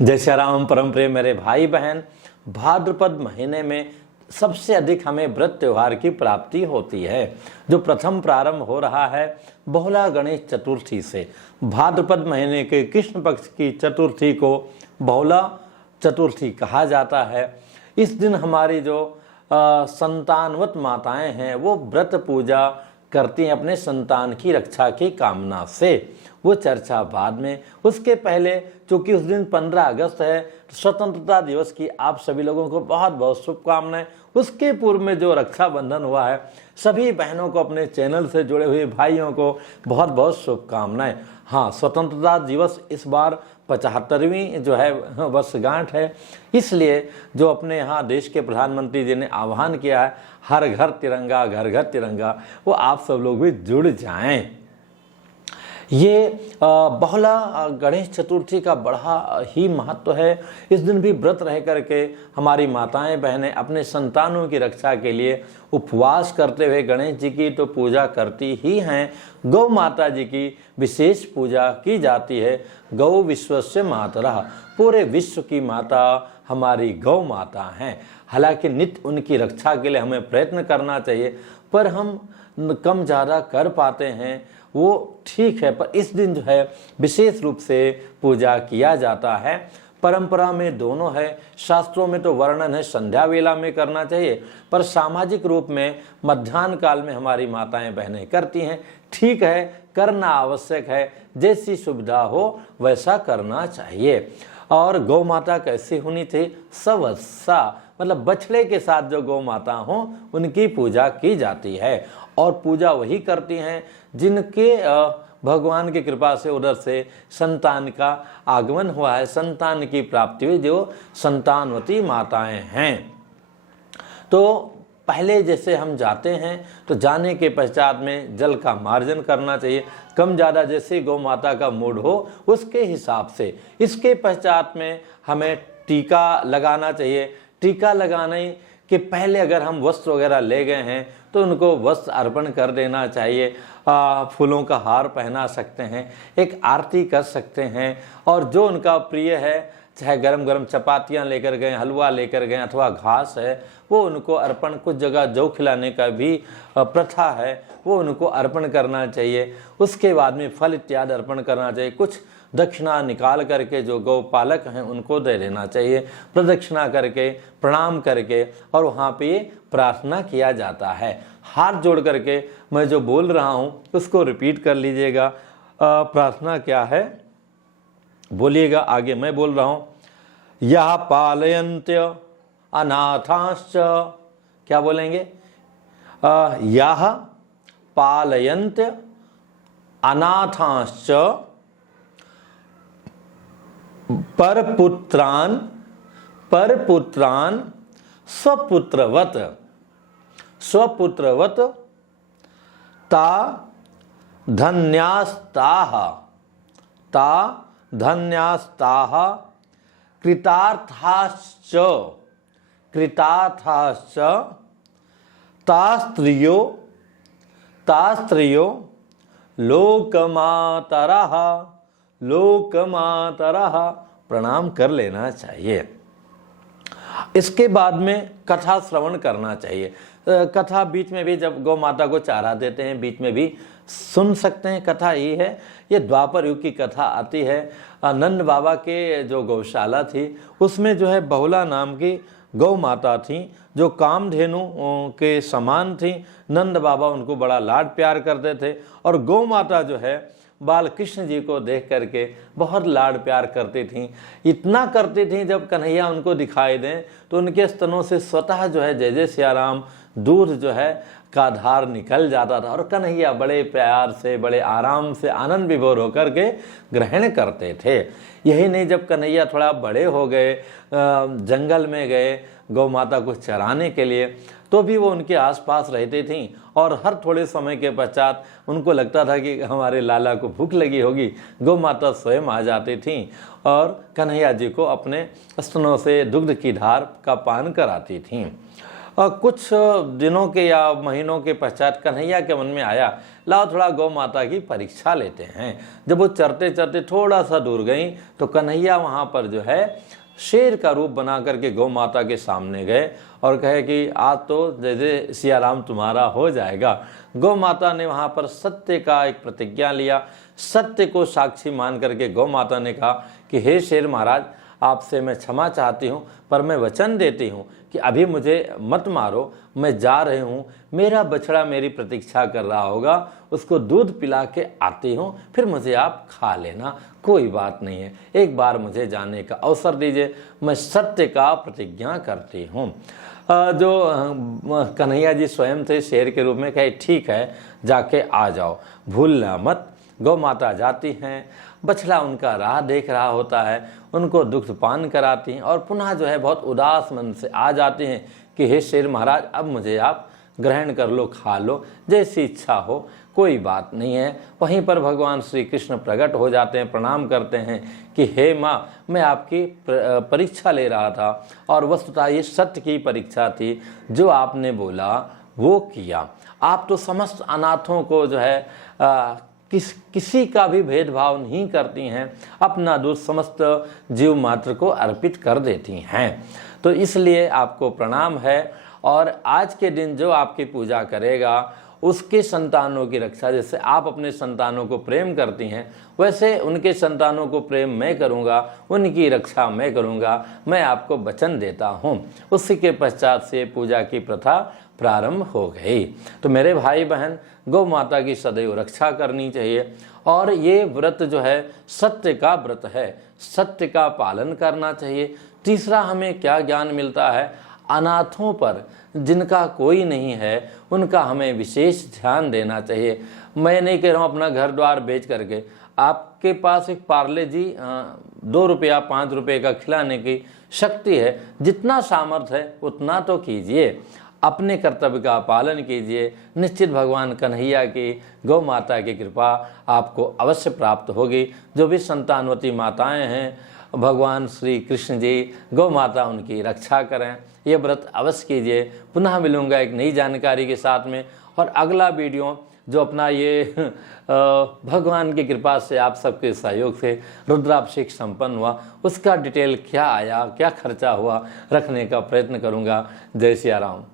जय श्री राम। परम प्रिय मेरे भाई बहन, भाद्रपद महीने में सबसे अधिक हमें व्रत त्योहार की प्राप्ति होती है, जो प्रथम प्रारंभ हो रहा है बहुला गणेश चतुर्थी से। भाद्रपद महीने के कृष्ण पक्ष की चतुर्थी को बहुला चतुर्थी कहा जाता है। इस दिन हमारी जो संतानवत माताएं हैं वो व्रत पूजा करती हैं अपने संतान की रक्षा की कामना से। वो चर्चा बाद में। उसके पहले चूंकि उस दिन 15 अगस्त है, स्वतंत्रता दिवस की आप सभी लोगों को बहुत बहुत शुभकामनाएं। उसके पूर्व में जो रक्षाबंधन हुआ है, सभी बहनों को, अपने चैनल से जुड़े हुए भाइयों को बहुत बहुत शुभकामनाएं। हाँ, स्वतंत्रता दिवस इस बार 75वीं जो है वर्षगांठ है, इसलिए जो अपने यहाँ देश के प्रधानमंत्री जी ने आह्वान किया है, हर घर तिरंगा घर घर तिरंगा, वो आप सब लोग भी जुड़ जाएं। ये बहुला गणेश चतुर्थी का बड़ा ही महत्व है। इस दिन भी व्रत रह करके हमारी माताएं बहनें अपने संतानों की रक्षा के लिए उपवास करते हुए गणेश जी की तो पूजा करती ही हैं। गौ माता जी की विशेष पूजा की जाती है। गौ विश्वस्य मातरः, पूरे विश्व की माता हमारी गौ माता हैं। हालांकि नित्य उनकी रक्षा के लिए हमें प्रयत्न करना चाहिए, पर हम कम ज़्यादा कर पाते हैं वो ठीक है, पर इस दिन जो है विशेष रूप से पूजा किया जाता है। परंपरा में दोनों है। शास्त्रों में तो वर्णन है संध्या वेला में करना चाहिए, पर सामाजिक रूप में मध्याह्न काल में हमारी माताएं बहनें करती हैं। ठीक है, करना आवश्यक है, जैसी सुविधा हो वैसा करना चाहिए। और गौ माता कैसी होनी चाहिए? सवत्सा, मतलब बछड़े के साथ जो गौ माता हो उनकी पूजा की जाती है। और पूजा वही करती हैं जिनके भगवान की कृपा से उधर से संतान का आगमन हुआ है, संतान की प्राप्ति हुई, जो संतानवती माताएं हैं। तो पहले जैसे हम जाते हैं तो जाने के पश्चात में जल का मार्जन करना चाहिए, कम ज़्यादा जैसे गौ माता का मूड हो उसके हिसाब से। इसके पश्चात में हमें टीका लगाना चाहिए। टीका लगाने के पहले अगर हम वस्त्र वगैरह ले गए हैं तो उनको वस्त्र अर्पण कर देना चाहिए। फूलों का हार पहना सकते हैं, एक आरती कर सकते हैं, और जो उनका प्रिय है, चाहे गरम गरम चपातियाँ लेकर गए, हलवा लेकर गए अथवा घास है, वो उनको अर्पण, कुछ जगह जौ खिलाने का भी प्रथा है, वो उनको अर्पण करना चाहिए। उसके बाद में फल इत्यादि अर्पण करना चाहिए। कुछ दक्षिणा निकाल करके जो गौपालक हैं उनको दे देना चाहिए। प्रदक्षिणा करके, प्रणाम करके, और वहाँ पे प्रार्थना किया जाता है। हाथ जोड़ करके मैं जो बोल रहा हूँ उसको रिपीट कर लीजिएगा। प्रार्थना क्या है बोलिएगा, आगे मैं बोल रहा हूँ। यह पालयन्त्य अनाथांश्च, क्या बोलेंगे? यह पालयन्त्य अनाथांश्च परपुत्रान स्वपुत्रवत ता धन्यास्ताः कृतार्थाश्च तास्त्रियो लोकमातरः प्रणाम कर लेना चाहिए। इसके बाद में कथा श्रवण करना चाहिए। कथा बीच में भी जब गौ माता को चारा देते हैं बीच में भी सुन सकते हैं। कथा ये है, ये द्वापर युग की कथा आती है। नंद बाबा के जो गौशाला थी उसमें जो है बहुला नाम की गौ माता थी, जो कामधेनु के समान थी। नंद बाबा उनको बड़ा लाड प्यार करते थे, और गौ माता जो है बाल कृष्ण जी को देख करके बहुत लाड प्यार करती थीं। इतना करती थीं जब कन्हैया उनको दिखाई दें तो उनके स्तनों से स्वतः जो है जय जय सियाराम दूध जो है का धार निकल जाता था, और कन्हैया बड़े प्यार से, बड़े आराम से, आनंद विभोर होकर के ग्रहण करते थे। यही नहीं, जब कन्हैया थोड़ा बड़े हो गए, जंगल में गए गौ माता को चराने के लिए, तो भी वो उनके आसपास रहती थीं, और हर थोड़े समय के पश्चात उनको लगता था कि हमारे लाला को भूख लगी होगी, गौ माता स्वयं आ जाती थीं और कन्हैया जी को अपने स्तनों से दुग्ध की धार का पान कराती थीं। और कुछ दिनों के या महीनों के पश्चात कन्हैया के मन में आया, लाओ थोड़ा गौ माता की परीक्षा लेते हैं। जब वो चरते चरते थोड़ा सा दूर गई तो कन्हैया वहाँ पर जो है शेर का रूप बना करके गौ माता के सामने गए और कहे कि आज तो जैसे सियाराम तुम्हारा हो जाएगा। गौ माता ने वहाँ पर सत्य का एक प्रतिज्ञा लिया। सत्य को साक्षी मान करके गौ माता ने कहा कि हे शेर महाराज, आपसे मैं क्षमा चाहती हूँ, पर मैं वचन देती हूँ कि अभी मुझे मत मारो, मैं जा रही हूँ, मेरा बछड़ा मेरी प्रतीक्षा कर रहा होगा, उसको दूध पिला के आती हूँ, फिर मुझे आप खा लेना, कोई बात नहीं है, एक बार मुझे जाने का अवसर दीजिए, मैं सत्य का प्रतिज्ञा करती हूँ। जो कन्हैया जी स्वयं थे शेर के रूप में, कहे ठीक है जाके आ जाओ, भूलना मत। गौ माता जाती हैं, बछड़ा उनका राह देख रहा होता है, उनको दुग्ध पान कराती हैं और पुनः जो है बहुत उदास मन से आ जाती हैं कि हे शेर महाराज, अब मुझे आप ग्रहण कर लो, खा लो, जैसी इच्छा हो, कोई बात नहीं है। वहीं पर भगवान श्री कृष्ण प्रकट हो जाते हैं, प्रणाम करते हैं कि हे माँ, मैं आपकी परीक्षा ले रहा था और वस्तुतः ये सत्य की परीक्षा थी, जो आपने बोला वो किया। आप तो समस्त अनाथों को जो है किसी का भी भेदभाव नहीं करती हैं, अपना दूध समस्त जीव मात्र को अर्पित कर देती हैं, तो इसलिए आपको प्रणाम है। और आज के दिन जो आपकी पूजा करेगा उसके संतानों की रक्षा, जैसे आप अपने संतानों को प्रेम करती हैं वैसे उनके संतानों को प्रेम मैं करूंगा, उनकी रक्षा मैं करूंगा, मैं आपको वचन देता हूं। उसी के पश्चात से पूजा की प्रथा प्रारंभ हो गई। तो मेरे भाई बहन, गौ माता की सदैव रक्षा करनी चाहिए और ये व्रत जो है सत्य का व्रत है, सत्य का पालन करना चाहिए। तीसरा हमें क्या ज्ञान मिलता है, अनाथों पर, जिनका कोई नहीं है, उनका हमें विशेष ध्यान देना चाहिए। मैं नहीं कह रहा हूँ अपना घर द्वार बेच करके, आपके पास एक पार्ले जी 2 रुपया 5 रुपये का खिलाने की शक्ति है, जितना सामर्थ्य है उतना तो कीजिए, अपने कर्तव्य का पालन कीजिए। निश्चित भगवान कन्हैया की, गौ माता की कृपा आपको अवश्य प्राप्त होगी। जो भी संतानवती माताएं हैं, भगवान श्री कृष्ण जी, गौ माता उनकी रक्षा करें। ये व्रत अवश्य कीजिए। पुनः मिलूंगा एक नई जानकारी के साथ में, और अगला वीडियो जो अपना ये भगवान की कृपा से आप सबके सहयोग से रुद्राभिषेक संपन्न हुआ, उसका डिटेल क्या आया, क्या खर्चा हुआ, रखने का प्रयत्न करूंगा। जय सिया राम।